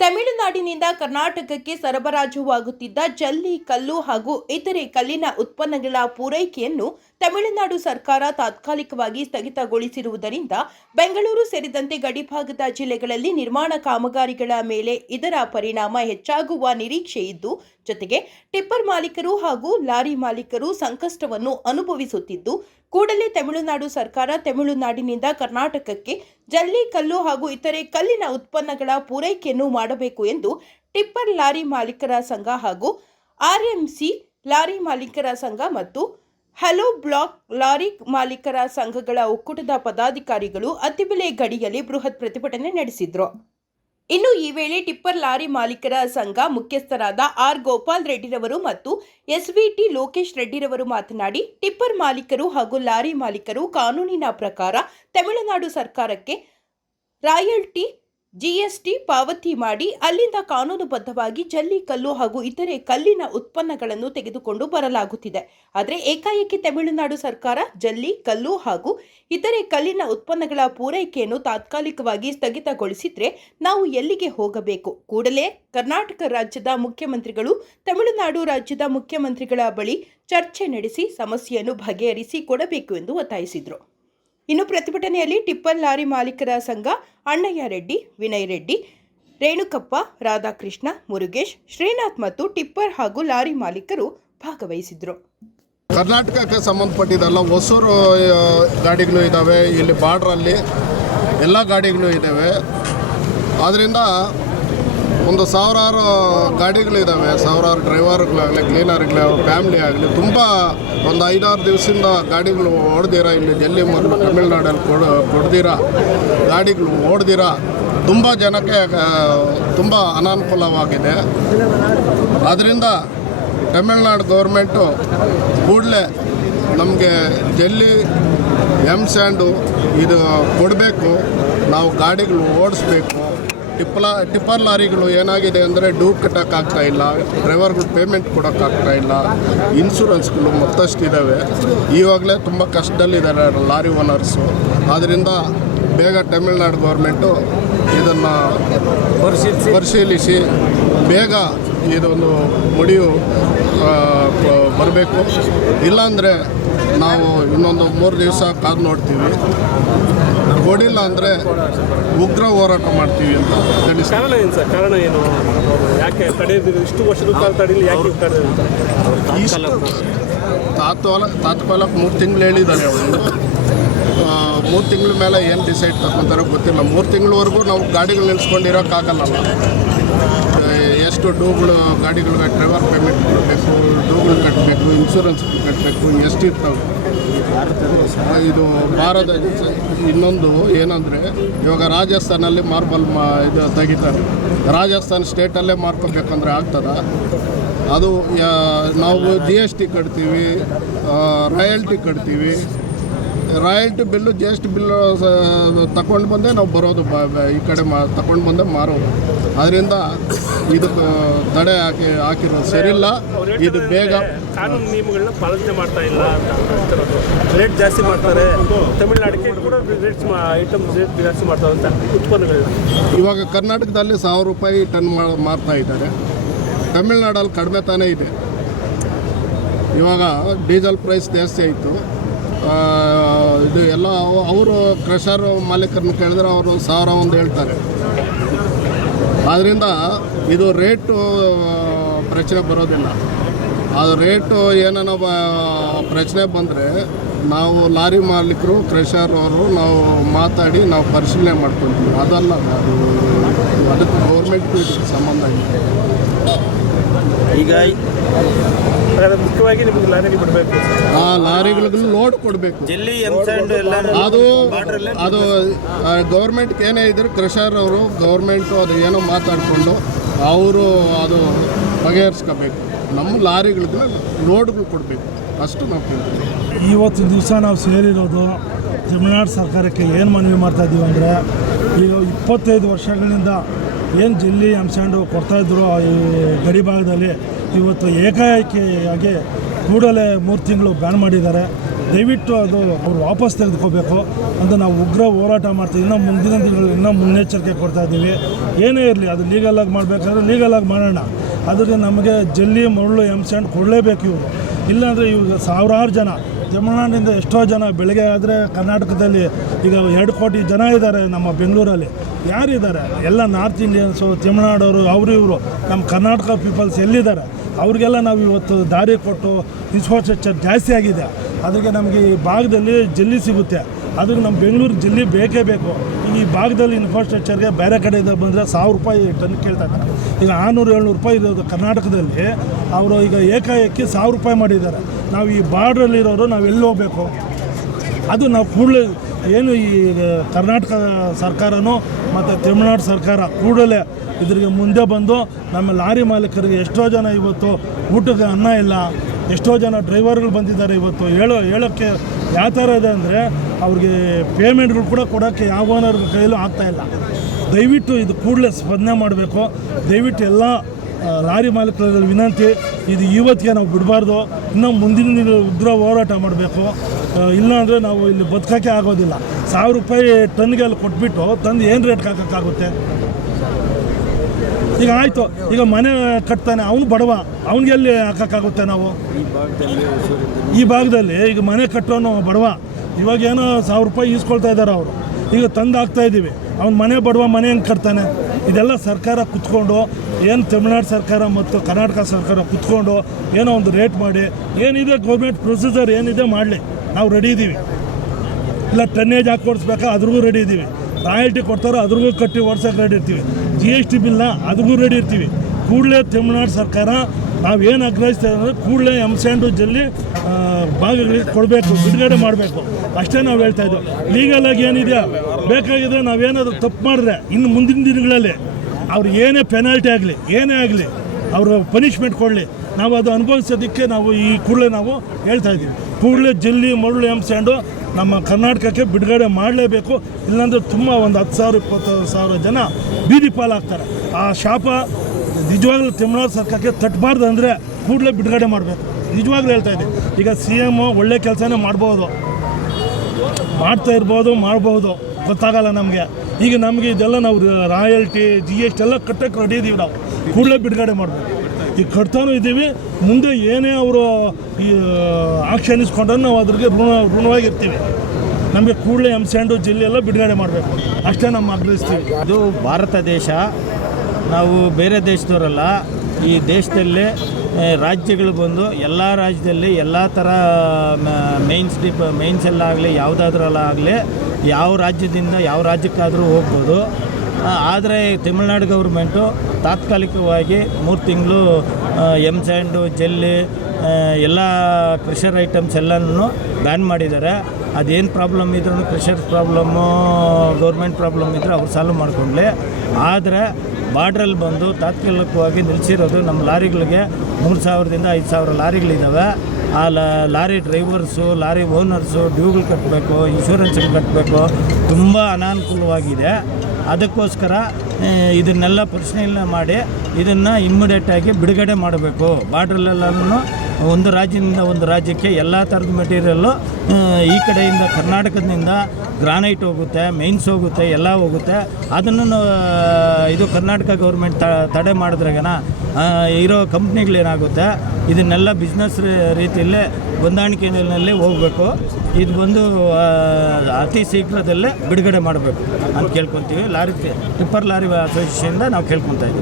ತಮಿಳುನಾಡಿನಿಂದ ಕರ್ನಾಟಕಕ್ಕೆ ಸರಬರಾಜುವಾಗುತ್ತಿದ್ದ ಜಲ್ಲಿ, ಕಲ್ಲು ಹಾಗೂ ಇತರೆ ಕಲ್ಲಿನ ಉತ್ಪನ್ನಗಳ ಪೂರೈಕೆಯನ್ನು ತಮಿಳುನಾಡು ಸರ್ಕಾರ ತಾತ್ಕಾಲಿಕವಾಗಿ ಸ್ಥಗಿತಗೊಳಿಸಿರುವುದರಿಂದ ಬೆಂಗಳೂರು ಸೇರಿದಂತೆ ಗಡಿಭಾಗದ ಜಿಲ್ಲೆಗಳಲ್ಲಿ ನಿರ್ಮಾಣ ಕಾಮಗಾರಿಗಳ ಮೇಲೆ ಇದರ ಪರಿಣಾಮ ಹೆಚ್ಚಾಗುವ ನಿರೀಕ್ಷೆ ಇದ್ದು, ಜೊತೆಗೆ ಟಿಪ್ಪರ್ ಮಾಲೀಕರು ಹಾಗೂ ಲಾರಿ ಮಾಲೀಕರು ಸಂಕಷ್ಟವನ್ನು ಅನುಭವಿಸುತ್ತಿದ್ದು, ಕೂಡಲೇ ತಮಿಳುನಾಡು ಸರ್ಕಾರ ತಮಿಳುನಾಡಿನಿಂದ ಕರ್ನಾಟಕಕ್ಕೆ ಜಲ್ಲಿ, ಕಲ್ಲು ಹಾಗೂ ಇತರೆ ಕಲ್ಲಿನ ಉತ್ಪನ್ನಗಳ ಪೂರೈಕೆಯನ್ನು ಮಾಡಬೇಕು ಎಂದು ಟಿಪ್ಪರ್ ಲಾರಿ ಮಾಲೀಕರ ಸಂಘ ಹಾಗೂ ಆರ್ಎಂಸಿ ಲಾರಿ ಮಾಲೀಕರ ಸಂಘ ಮತ್ತು ಹಲೋ ಬ್ಲಾಕ್ ಲಾರಿ ಮಾಲೀಕರ ಸಂಘಗಳ ಒಕ್ಕೂಟದ ಪದಾಧಿಕಾರಿಗಳು ಅತ್ತಿಬೆಲೆ ಗಡಿಯಲ್ಲಿ ಬೃಹತ್ ಪ್ರತಿಭಟನೆ ನಡೆಸಿದರು. ಇನ್ನು ಈ ವೇಳೆ ಟಿಪ್ಪರ್ ಲಾರಿ ಮಾಲೀಕರ ಸಂಘ ಮುಖ್ಯಸ್ಥರಾದ ಆರ್ ಗೋಪಾಲ್ ರೆಡ್ಡಿರವರು ಮತ್ತು ಎಸ್ವಿಟಿ ಲೋಕೇಶ್ ರೆಡ್ಡಿರವರು ಮಾತನಾಡಿ, ಟಿಪ್ಪರ್ ಮಾಲೀಕರು ಹಾಗೂ ಲಾರಿ ಮಾಲೀಕರು ಕಾನೂನಿನ ಪ್ರಕಾರ ತಮಿಳುನಾಡು ಸರ್ಕಾರಕ್ಕೆ ರಾಯಲ್ಟಿ ಜಿಎಸ್ಟಿ ಪಾವತಿ ಮಾಡಿ ಅಲ್ಲಿಂದ ಕಾನೂನುಬದ್ಧವಾಗಿ ಜಲ್ಲಿ, ಕಲ್ಲು ಹಾಗೂ ಇತರೆ ಕಲ್ಲಿನ ಉತ್ಪನ್ನಗಳನ್ನು ತೆಗೆದುಕೊಂಡು ಬರಲಾಗುತ್ತಿದೆ. ಆದರೆ ಏಕಾಏಕಿ ತಮಿಳುನಾಡು ಸರ್ಕಾರ ಜಲ್ಲಿ, ಕಲ್ಲು ಹಾಗೂ ಇತರೆ ಕಲ್ಲಿನ ಉತ್ಪನ್ನಗಳ ಪೂರೈಕೆಯನ್ನು ತಾತ್ಕಾಲಿಕವಾಗಿ ಸ್ಥಗಿತಗೊಳಿಸಿದ್ರೆ ನಾವು ಎಲ್ಲಿಗೆ ಹೋಗಬೇಕು? ಕೂಡಲೇ ಕರ್ನಾಟಕ ರಾಜ್ಯದ ಮುಖ್ಯಮಂತ್ರಿಗಳು ತಮಿಳುನಾಡು ರಾಜ್ಯದ ಮುಖ್ಯಮಂತ್ರಿಗಳ ಬಳಿ ಚರ್ಚೆ ನಡೆಸಿ ಸಮಸ್ಯೆಯನ್ನು ಬಗೆಹರಿಸಿ ಕೊಡಬೇಕು ಎಂದು ಒತ್ತಾಯಿಸಿದರು. ಇನ್ನು ಪ್ರತಿಭಟನೆಯಲ್ಲಿ ಟಿಪ್ಪರ್ ಲಾರಿ ಮಾಲೀಕರ ಸಂಘ ಅಣ್ಣಯ್ಯ ರೆಡ್ಡಿ, ವಿನಯ್ ರೆಡ್ಡಿ, ರೇಣುಕಪ್ಪ, ರಾಧಾಕೃಷ್ಣ, ಮುರುಗೇಶ್, ಶ್ರೀನಾಥ್ ಮತ್ತು ಟಿಪ್ಪರ್ ಹಾಗೂ ಲಾರಿ ಮಾಲೀಕರು ಭಾಗವಹಿಸಿದ್ರು. ಕರ್ನಾಟಕಕ್ಕೆ ಸಂಬಂಧಪಟ್ಟಿದ್ದಲ್ಲ, ಹೊಸೂರು ಗಾಡಿಗಳು ಇದ್ದಾವೆ, ಇಲ್ಲಿ ಬಾರ್ಡ್ರಲ್ಲಿ ಎಲ್ಲ ಗಾಡಿಗಳು ಇದ್ದಾವೆ. ಆದ್ದರಿಂದ ಒಂದು ಸಾವಿರಾರು ಗಾಡಿಗಳಿದ್ದಾವೆ, ಸಾವಿರಾರು ಡ್ರೈವರ್ಗಳಾಗಲಿ, ಕ್ಲೀನರ್ಗಳೇ, ಅವ್ರ ಫ್ಯಾಮ್ಲಿ ಆಗಲಿ, ತುಂಬ ಒಂದು 5-6 ದಿವಸದಿಂದ ಗಾಡಿಗಳು ಓಡ್ದಿರ, ಇಲ್ಲಿ ಡೆಲ್ಲಿ ಮತ್ತು ತಮಿಳ್ನಾಡಲ್ಲಿ ಕೊಡ್ದಿರ ಗಾಡಿಗಳು ಓಡ್ದಿರ ತುಂಬ ಜನಕ್ಕೆ ತುಂಬ ಅನಾನುಕೂಲವಾಗಿದೆ. ಆದ್ದರಿಂದ ತಮಿಳ್ನಾಡು ಗೌರ್ಮೆಂಟು ಕೂಡಲೇ ನಮಗೆ ಜಲ್ಲಿ, ಸ್ಯಾಂಡು ಇದು ಕೊಡಬೇಕು, ನಾವು ಗಾಡಿಗಳು ಓಡಿಸ್ಬೇಕು. ಟಿಪ್ಪರ್ ಲಾರಿಗಳು ಏನಾಗಿದೆ ಅಂದರೆ ಡ್ಯೂ ಕಟ್ಟೋಕ್ಕಾಗ್ತಾ ಇಲ್ಲ, ಡ್ರೈವರ್ಗಳು ಪೇಮೆಂಟ್ ಕೊಡೋಕ್ಕಾಗ್ತಾ ಇಲ್ಲ, ಇನ್ಶೂರೆನ್ಸ್ಗಳು ಮತ್ತಷ್ಟಿದ್ದಾವೆ. ಈವಾಗಲೇ ತುಂಬ ಕಷ್ಟದಲ್ಲಿದ್ದಾರೆ ಲಾರಿ ಓನರ್ಸು. ಆದ್ದರಿಂದ ಬೇಗ ತಮಿಳ್ನಾಡು ಗೌರ್ಮೆಂಟು ಇದನ್ನು ಪರಿಶೀಲಿಸಿ ಬೇಗ ಇದೊಂದು ಮುಡಿಯು ಬರಬೇಕು. ಇಲ್ಲಾಂದರೆ ನಾವು ಇನ್ನೊಂದು 3 ದಿವಸ ಕಾದು ನೋಡ್ತೀವಿ. ಕೊಡಿಲ್ಲ ಅಂದರೆ ಉಗ್ರ ಹೋರಾಟ ಮಾಡ್ತೀವಿ ಅಂತ ತಿಳಿಸಿ. ಕಾರಣ ಏನು ಸರ್? ಕಾರಣ ಏನು? ಯಾಕೆ ತಡೆಯಿದ್ದೀರಿ? ಇಷ್ಟು ವರ್ಷದ ಕಾಲ ತಡೀಲಿ ಯಾಕೆ ತಡೆ ಅಂತ? ತಾತ್ಕಾಲಕ್ಕೆ 3 ತಿಂಗಳು ಹೇಳಿದ್ದಾರೆ ಅವರು. 3 ತಿಂಗಳ ಮೇಲೆ ಏನು ಡಿಸೈಡ್ ತಗೊತಾರೋ ಗೊತ್ತಿಲ್ಲ. 3 ತಿಂಗಳವರೆಗೂ ನಾವು ಗಾಡಿಗಳು ನಿಲ್ಸ್ಕೊಂಡಿರೋಕ್ಕಾಗಲ್ಲ. ಎಷ್ಟು ಡ್ಯೂಗಳು ಗಾಡಿಗಳಿಗೆ ಡ್ರೈವರ್ ಪೇಮೆಂಟ್ ಕೊಡಬೇಕು, ಡ್ಯೂಗಳು ಕಟ್ಟಬೇಕು, ಇನ್ಶೂರೆನ್ಸ್ ಕಟ್ಟಬೇಕು, ಎಷ್ಟಿರ್ತವೆ. ಇದು ಭಾರತ. ಇನ್ನೊಂದು ಏನಂದರೆ, ಇವಾಗ ರಾಜಸ್ಥಾನಲ್ಲಿ ಮಾರ್ಬಲ್ ಇದು ತೆಗಿತಾರೆ. ರಾಜಸ್ಥಾನ ಸ್ಟೇಟಲ್ಲೇ ಮಾರ್ಕೋಬೇಕಂದ್ರೆ ಆಗ್ತದ? ಅದು ನಾವು GST ಕಟ್ತೀವಿ, ರಾಯಲ್ಟಿ ಕಟ್ತೀವಿ. ರಾಯಲ್ಟಿ ಬಿಲ್ಲು, GST ಬಿಲ್ಲು ತಗೊಂಡು ಬಂದೇ ನಾವು ಬರೋದು, ಈ ಕಡೆ ತಗೊಂಡು ಬಂದೇ ಮಾರೋದು. ಅದರಿಂದ ಇದಕ್ಕೆ ತಡೆ ಹಾಕಿರೋದು ಸರಿಯಿಲ್ಲ. ಇದು ಬೇಗ ಕಾನೂನು ನಿಯಮಗಳನ್ನ ಪಾಲನೆ ಮಾಡ್ತಾ ಇಲ್ಲ ಅಂತ ರೇಟ್ ಜಾಸ್ತಿ ಮಾಡ್ತಾರೆ. ತಮಿಳುನಾಡಿಗೆ ಕೂಡ ರೇಟ್ ಜಾಸ್ತಿ ಮಾಡ್ತಾರೆ ಅಂತ ಉತ್ಪನ್ನಗಳನ್ನ. ಇವಾಗ ಕರ್ನಾಟಕದಲ್ಲಿ 1000 ರೂಪಾಯಿ ಟನ್ ಮಾರ್ತಾ ಇದ್ದಾರೆ. ತಮಿಳ್ನಾಡಲ್ಲಿ ಕಡಿಮೆ ತಾನೇ ಇದೆ. ಇವಾಗ ಡೀಸೆಲ್ ಪ್ರೈಸ್ ಜಾಸ್ತಿ ಆಯಿತು. ಇದು ಎಲ್ಲ ಅವರು ಕ್ರಷರ್ ಮಾಲೀಕರನ್ನ ಕೇಳಿದ್ರೆ ಅವರು 1000 ಹೇಳ್ತಾರೆ. ಆದ್ದರಿಂದ ಇದು ರೇಟು ಪ್ರಶ್ನೆ ಬರೋದಿಲ್ಲ. ಅದು ರೇಟು ಏನೋ ಪ್ರಶ್ನೆ ಬಂದರೆ ನಾವು ಲಾರಿ ಮಾಲೀಕರು, ಕ್ರಷರ್ ಅವರು ನಾವು ಮಾತಾಡಿ ನಾವು ಪರಿಶೀಲನೆ ಮಾಡ್ಕೊತೀವಿ. ಅದಲ್ಲ, ಅದಕ್ಕೆ ಗೌರ್ಮೆಂಟ್ಗೂ ಇದಕ್ಕೆ ಸಂಬಂಧ ಇದೆ. ಈಗ ಮುಖ್ಯವಾಗಿ ನಿಮಗೆ ಲಾರಿ ಬಿಡಬೇಕು, ಆ ಲಾರಿಗಳಿಗೆ ಲೋಡ್ ಕೊಡಬೇಕು. ಅದು ಗೌರ್ಮೆಂಟ್ಗೆ ಏನೇ ಇದ್ರು ಕ್ರಷರ್ ಅವರು ಗೌರ್ಮೆಂಟು ಅದು ಏನೋ ಮಾತಾಡಿಕೊಂಡು ಅವರು ಅದು ಬಗೆಹರಿಸ್ಕೋಬೇಕು. ನಮ್ಮ ಲಾರಿಗಳಿಗೆ ಲೋಡ್ಗಳು ಕೊಡಬೇಕು, ಅಷ್ಟು ನಾವು ಕೇಳ್ತೀವಿ. ಇವತ್ತು ದಿವಸ ನಾವು ಸೇರಿರೋದು ತಮಿಳ್ನಾಡು ಸರ್ಕಾರಕ್ಕೆ ಏನು ಮನವಿ ಮಾಡ್ತಾಯಿದ್ದೀವಿ ಅಂದರೆ, ಈಗ 25 ವರ್ಷಗಳಿಂದ ಏನು ಜಲ್ಲಿ, ಸ್ಯಾಂಡು ಕೊಡ್ತಾಯಿದ್ರು ಈ ಗಡಿ ಭಾಗದಲ್ಲಿ, ಇವತ್ತು ಏಕಾಏಕಿಯಾಗಿ ಕೂಡಲೇ 3 ತಿಂಗಳು ಬ್ಯಾನ್ ಮಾಡಿದ್ದಾರೆ. ದಯವಿಟ್ಟು ಅದು ಅವ್ರು ವಾಪಸ್ ತೆಗೆದುಕೋಬೇಕು ಅಂತ ನಾವು ಉಗ್ರ ಹೋರಾಟ ಮಾಡ್ತೀವಿ. ಇನ್ನೂ ಮುಂದಿನ ದಿನಗಳು ಇನ್ನೂ ಮುನ್ನೆಚ್ಚರಿಕೆ ಕೊಡ್ತಾ ಇದ್ದೀವಿ. ಏನೇ ಇರಲಿ ಅದು ಲೀಗಲಾಗಿ ಮಾಡಬೇಕಾದ್ರೆ ಲೀಗಲಾಗಿ ಮಾಡೋಣ. ಅದಕ್ಕೆ ನಮಗೆ ಜಲ್ಲಿ ಮರಳು ಎಂಸೆಂಡ್ ಕೊಡಲೇಬೇಕು ಇವರು. ಇಲ್ಲಾಂದರೆ ಇವಾಗ ಸಾವಿರಾರು ಜನ ತಮಿಳ್ನಾಡಿನಿಂದ ಎಷ್ಟೋ ಜನ ಬೆಳಗ್ಗೆ ಆದರೆ ಕರ್ನಾಟಕದಲ್ಲಿ ಈಗ 2 ಕೋಟಿ ಜನ ಇದ್ದಾರೆ ನಮ್ಮ ಬೆಂಗಳೂರಲ್ಲಿ. ಯಾರಿದ್ದಾರೆ? ಎಲ್ಲ ನಾರ್ತ್ ಇಂಡಿಯನ್ಸು, ತಮಿಳ್ನಾಡವರು, ಅವರು ಇವರು. ನಮ್ಮ ಕರ್ನಾಟಕ ಪೀಪಲ್ಸ್ ಎಲ್ಲಿದ್ದಾರೆ? ಅವ್ರಿಗೆಲ್ಲ ನಾವು ಇವತ್ತು ದಾರಿ ಕೊಟ್ಟು ಇನ್ಫ್ರಾಸ್ಟ್ರಕ್ಚರ್ ಜಾಸ್ತಿ ಆಗಿದೆ. ಅದಕ್ಕೆ ನಮಗೆ ಈ ಭಾಗದಲ್ಲಿ ಜಲ್ಲಿ ಸಿಗುತ್ತೆ. ಅದಕ್ಕೆ ನಮ್ಮ ಬೆಂಗಳೂರು ಜಲ್ಲಿ ಬೇಕೇ ಬೇಕು. ಈ ಭಾಗದಲ್ಲಿ ಇನ್ಫ್ರಾಸ್ಟ್ರಕ್ಚರ್ಗೆ ಬೇರೆ ಕಡೆಯಿಂದ ಬಂದರೆ 1000 ರೂಪಾಯಿ ಟನ್ ಕೇಳ್ತಾ ಇದ್ದಾರೆ. ಈಗ 600-700 ರೂಪಾಯಿ ಇರೋದು ಕರ್ನಾಟಕದಲ್ಲಿ, ಅವರು ಈಗ ಏಕಾಏಕಿ 1000 ರೂಪಾಯಿ ಮಾಡಿದ್ದಾರೆ. ನಾವು ಈ ಬಾರ್ಡ್ರಲ್ಲಿರೋರು ನಾವು ಎಲ್ಲಿ ಹೋಗಬೇಕು? ಅದು ನಾವು ಕೂಡಲೇ ಏನು ಈ ಕರ್ನಾಟಕ ಸರ್ಕಾರನೂ ಮತ್ತು ತಮಿಳ್ನಾಡು ಸರ್ಕಾರ ಕೂಡಲೇ ಇದ್ರಿಗೆ ಮುಂದೆ ಬಂದು ನಮ್ಮ ಲಾರಿ ಮಾಲೀಕರಿಗೆ ಎಷ್ಟೋ ಜನ ಇವತ್ತು ಊಟಕ್ಕೆ ಅನ್ನ ಇಲ್ಲ, ಎಷ್ಟೋ ಜನ ಡ್ರೈವರ್ಗಳು ಬಂದಿದ್ದಾರೆ. ಇವತ್ತು ಹೇಳೋಕ್ಕೆ ಯಾವ ಥರ ಇದೆ ಅಂದರೆ ಅವ್ರಿಗೆ ಪೇಮೆಂಟ್ಗಳು ಕೂಡ ಕೊಡೋಕ್ಕೆ ಯಾವ ಓನರ್ ಕೈಯಲ್ಲೂ ಆಗ್ತಾಯಿಲ್ಲ. ದಯವಿಟ್ಟು ಇದು ಕೂಡಲೇ ಸ್ಪಂದನೆ ಮಾಡಬೇಕು. ದಯವಿಟ್ಟು ಎಲ್ಲ ಲಾರಿ ಮಾಲೀಕರ ವಿನಂತಿ, ಇದು ಇವತ್ತಿಗೆ ನಾವು ಬಿಡಬಾರ್ದು. ಇನ್ನೂ ಮುಂದಿನ ದಿನ ಉಗ್ರ ಹೋರಾಟ ಮಾಡಬೇಕು. ಇಲ್ಲಾಂದರೆ ನಾವು ಇಲ್ಲಿ ಬದುಕೋಕ್ಕೆ ಆಗೋದಿಲ್ಲ. 1000 ರೂಪಾಯಿ ಟನ್ಗೆ ಅಲ್ಲಿ ಕೊಟ್ಬಿಟ್ಟು ತಂದು ಏನು ರೇಟ್ ಹಾಕೋಕ್ಕಾಗುತ್ತೆ? ಈಗ ಆಯಿತು, ಈಗ ಮನೆ ಕಟ್ತಾನೆ ಅವನು ಬಡವ, ಅವ್ನಿಗೆ ಎಲ್ಲಿ ಹಾಕೋಕ್ಕಾಗುತ್ತೆ? ನಾವು ಈ ಭಾಗದಲ್ಲಿ ಈಗ ಮನೆ ಕಟ್ಟೋನು ಬಡವ, ಇವಾಗ ಏನೋ 1000 ರೂಪಾಯಿ ಈಸ್ಕೊಳ್ತಾ ಇದ್ದಾರೆ ಅವರು. ಈಗ ತಂದು ಹಾಕ್ತಾ ಇದ್ದೀವಿ, ಅವ್ನ ಮನೆ ಬಡವ, ಮನೆ ಹೆಂಗೆ ಕಟ್ತಾನೆ? ಇದೆಲ್ಲ ಸರ್ಕಾರ ಕುತ್ಕೊಂಡು, ಏನು ತಮಿಳ್ನಾಡು ಸರ್ಕಾರ ಮತ್ತು ಕರ್ನಾಟಕ ಸರ್ಕಾರ ಕುತ್ಕೊಂಡು ಏನೋ ಒಂದು ರೇಟ್ ಮಾಡಿ, ಏನಿದೆ ಗೌರ್ಮೆಂಟ್ ಪ್ರೊಸೀಜರ್ ಏನಿದೆ ಮಾಡಲಿ, ನಾವು ರೆಡಿ ಇದ್ದೀವಿ. ಇಲ್ಲ ಟನ್ನೇಜ್ ಹಾಕಿ ಓಡಿಸ್ಬೇಕಾ, ಅದ್ರಿಗೂ ರೆಡಿ ಇದ್ದೀವಿ. ರಾಯಲ್ಟಿ ಕೊಡ್ತಾರೋ ಅದ್ರಿಗೂ ಕಟ್ಟಿ ಓಡ್ಸೋಕೆ ರೆಡಿ ಇರ್ತೀವಿ. GST ಬಿಲ್ನ ಅದಕ್ಕೂ ರೆಡಿ ಇರ್ತೀವಿ. ಕೂಡಲೇ ತಮಿಳ್ನಾಡು ಸರ್ಕಾರ ನಾವೇನು ಆಗ್ರಹಿಸ್ತೇವೆ ಅಂದರೆ ಕೂಡಲೇ ಎಂಸೆಂಡು ಜಲ್ಲಿ ಭಾಗಗಳಿಗೆ ಕೊಡಬೇಕು, ಬಿಡುಗಡೆ ಮಾಡಬೇಕು. ಅಷ್ಟೇ ನಾವು ಹೇಳ್ತಾ ಇದ್ದೆವು. ಲೀಗಲಾಗಿ ಏನಿದೆ ಬೇಕಾಗಿದೆ, ನಾವೇನಾದರೂ ತಪ್ಪು ಮಾಡಿದ್ರೆ ಇನ್ನು ಮುಂದಿನ ದಿನಗಳಲ್ಲಿ ಅವ್ರು ಏನೇ ಪೆನಾಲ್ಟಿ ಆಗಲಿ, ಏನೇ ಆಗಲಿ, ಅವರು ಪನಿಷ್ಮೆಂಟ್ ಕೊಡಲಿ, ನಾವು ಅದು ಅನುಭವಿಸೋದಕ್ಕೆ ನಾವು ಈ ಕೂಡಲೇ ನಾವು ಹೇಳ್ತಾ ಇದ್ದೀವಿ. ಕೂಡಲೇ ಜಲ್ಲಿ ಮರಳು ಎಂಸೆಂಡು ನಮ್ಮ ಕರ್ನಾಟಕಕ್ಕೆ ಬಿಡುಗಡೆ ಮಾಡಲೇಬೇಕು. ಇಲ್ಲಾಂದರೆ ತುಂಬ ಒಂದು 10,000-20,000 ಜನ ಬೀದಿ ಪಾಲಾಗ್ತಾರೆ. ಆ ಶಾಪ ನಿಜವಾಗ್ಲೂ ತಮಿಳ್ನಾಡು ಸರ್ಕಾರಕ್ಕೆ ತಟ್ಟಬಾರ್ದು. ಅಂದರೆ ಕೂಡಲೇ ಬಿಡುಗಡೆ ಮಾಡಬೇಕು. ನಿಜವಾಗ್ಲೂ ಹೇಳ್ತಾ ಇದ್ದೀವಿ. ಈಗ CM ಒಳ್ಳೆ ಕೆಲಸನೇ ಮಾಡ್ತಾ ಇರ್ಬೋದು, ಮಾಡ್ಬೋದು, ಗೊತ್ತಾಗಲ್ಲ ನಮಗೆ. ಈಗ ನಮಗೆ ಇದೆಲ್ಲ ನಾವು ರಾಯಲ್ಟಿ GST ಎಲ್ಲ ಕಟ್ಟಕ್ಕೆ ರೆಡಿ ಇದ್ದೀವಿ. ನಾವು ಕೂಡಲೇ ಬಿಡುಗಡೆ ಮಾಡಬೇಕು. ಈಗ ಕಟ್ತಾನೂ ಇದ್ದೀವಿ. ಮುಂದೆ ಏನೇ ಅವರು ಈ ಆಕ್ಷನ್ ಇಸ್ಕೊಂಡ್ರೆ ನಾವು ಅದ್ರಿಗೆ ಋಣವಾಗಿರ್ತೀವಿ. ನಮಗೆ ಕೂಡಲೇ ಎಂಸೆಂಡು ಜಲ್ಲಿ ಎಲ್ಲ ಬಿಡುಗಡೆ ಮಾಡಬೇಕು. ಅಷ್ಟೇ ನಮ್ಮ ಆಗ್ರಹಿಸ್ತೀವಿ. ಇದು ಭಾರತ ದೇಶ, ನಾವು ಬೇರೆ ದೇಶದವರಲ್ಲ. ಈ ದೇಶದಲ್ಲಿ ರಾಜ್ಯಗಳು ಬಂದು ಎಲ್ಲ ರಾಜ್ಯದಲ್ಲಿ ಎಲ್ಲ ಥರ ಮೇನ್ಸಲ್ಲಾಗಲಿ ಯಾವುದಾದ್ರಲ್ಲಾಗಲಿ ಯಾವ ರಾಜ್ಯದಿಂದ ಯಾವ ರಾಜ್ಯಕ್ಕಾದರೂ ಹೋಗ್ಬೋದು. ಆದರೆ ತಮಿಳ್ನಾಡು ಗೌರ್ಮೆಂಟು ತಾತ್ಕಾಲಿಕವಾಗಿ 3 ತಿಂಗಳು ಎಂಸೆಂಡು ಜಲ್ಲಿ ಎಲ್ಲ ಕ್ರಷರ್ ಐಟಮ್ಸ್ ಎಲ್ಲನೂ ಬ್ಯಾನ್ ಮಾಡಿದ್ದಾರೆ. ಅದೇನು ಪ್ರಾಬ್ಲಮ್ ಇದ್ರೂ ಕ್ರಷರ್ ಪ್ರಾಬ್ಲಮ್ಮು, ಗೌರ್ಮೆಂಟ್ ಪ್ರಾಬ್ಲಮ್ ಇದ್ದರೆ ಅವ್ರು ಸಾಲ್ವ್ ಮಾಡಿಕೊಂಡ್ಲಿ. ಆದರೆ ಬಾರ್ಡ್ರಲ್ಲಿ ಬಂದು ತಾತ್ಕಾಲಿಕವಾಗಿ ನಿಲ್ಲಿಸಿರೋದು ನಮ್ಮ ಲಾರಿಗಳಿಗೆ 3,000ದಿಂದ 5,000 ಲಾರಿಗಳಿದ್ದಾವೆ. ಆ ಲಾರಿ ಡ್ರೈವರ್ಸು, ಲಾರಿ ಓನರ್ಸು ಡ್ಯೂಗಳು ಕಟ್ಟಬೇಕು, ಇನ್ಶೂರೆನ್ಸ್ಗಳು ಕಟ್ಟಬೇಕು, ತುಂಬ ಅನಾನುಕೂಲವಾಗಿದೆ. ಅದಕ್ಕೋಸ್ಕರ ಇದನ್ನೆಲ್ಲ ಪರಿಶೀಲನೆ ಮಾಡಿ ಇದನ್ನು ಇಮ್ಮಿಡಿಯೇಟಾಗಿ ಬಿಡುಗಡೆ ಮಾಡಬೇಕು. ಬಾರ್ಡ್ರಲ್ಲೆಲ್ಲನೂ ಒಂದು ರಾಜ್ಯದಿಂದ ಒಂದು ರಾಜ್ಯಕ್ಕೆ ಎಲ್ಲ ಥರದ ಮೆಟೀರಿಯಲ್ಲು ಈ ಕಡೆಯಿಂದ ಕರ್ನಾಟಕದಿಂದ ಗ್ರಾನೈಟ್ ಹೋಗುತ್ತೆ, ಮೈನ್ಸ್ ಹೋಗುತ್ತೆ, ಎಲ್ಲ ಹೋಗುತ್ತೆ. ಅದನ್ನು ಇದು ಕರ್ನಾಟಕ ಗೌರ್ಮೆಂಟ್ ತಡೆ ಮಾಡಿದ್ರಾಗನ ಇರೋ ಕಂಪ್ನಿಗಳೇನಾಗುತ್ತೆ, ಇದನ್ನೆಲ್ಲ ಬಿಸ್ನೆಸ್ ರೀತಿಯಲ್ಲೇ ಹೊಂದಾಣಿಕೆಯಲ್ಲಿ ಹೋಗಬೇಕು. ಇದು ಬಂದು ಅತಿ ಶೀಘ್ರದಲ್ಲೇ ಬಿಡುಗಡೆ ಮಾಡಬೇಕು ಅಂತ ಕೇಳ್ಕೊತೀವಿ. ಟಿಪ್ಪರ್ ಲಾರಿ ಅಸೋಸಿಯೇಷನ್ನಿಂದ ನಾವು ಕೇಳ್ಕೊತಾ ಇದ್ದೀವಿ.